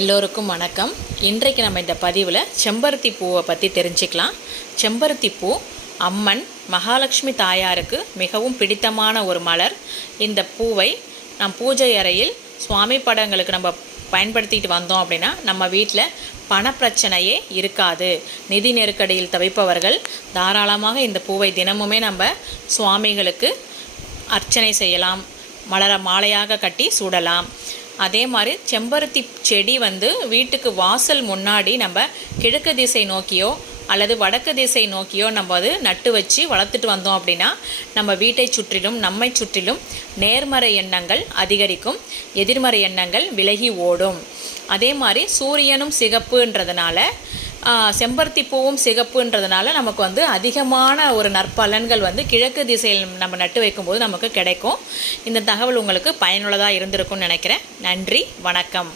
எல்லோருக்கும் வணக்கம். இன்றைக்கு நம்ம இந்த பதிவில் செம்பருத்தி பூவை பற்றி தெரிஞ்சுக்கலாம். செம்பருத்தி பூ அம்மன் மகாலட்சுமி தாயாருக்கு மிகவும் பிடித்தமான ஒரு மலர். இந்த பூவை நம் பூஜை அறையில் சுவாமி படங்களுக்கு நம்ம பயன்படுத்திட்டு வந்தோம் அப்படின்னா நம்ம வீட்டில் பணப்பிரச்சனையே இருக்காது. நிதி நெருக்கடியில் தவிப்பவர்கள் தாராளமாக இந்த பூவை தினமுமே நம்ம சுவாமிகளுக்கு அர்ச்சனை செய்யலாம், மலர மாலையாக கட்டி சூடலாம். அதே மாதிரி செம்பருத்தி செடி வீட்டுக்கு வாசல் முன்னாடி நம்ம கிழக்கு திசை நோக்கியோ அல்லது வடக்கு திசை நோக்கியோ நம்ம நட்டு வச்சு வளர்த்துட்டு வந்தோம் அப்படின்னா நம்ம வீட்டை சுற்றிலும் நம்மை சுற்றிலும் நேர்மறை எண்ணங்கள் அதிகரிக்கும், எதிர்மறை எண்ணங்கள் விலகி ஓடும். அதே மாதிரி சூரியனும் சிகப்புன்றதுனால செம்பருத்தி பூவும் சிகப்புன்றதுனால நமக்கு அதிகமான ஒரு நற்பலன்கள் கிழக்கு திசையில் நம்ம நட்டு வைக்கும்போது நமக்கு கிடைக்கும். இந்த தகவல் உங்களுக்கு பயனுள்ளதாக இருந்திருக்கும்னு நினைக்கிறேன். நன்றி, வணக்கம்.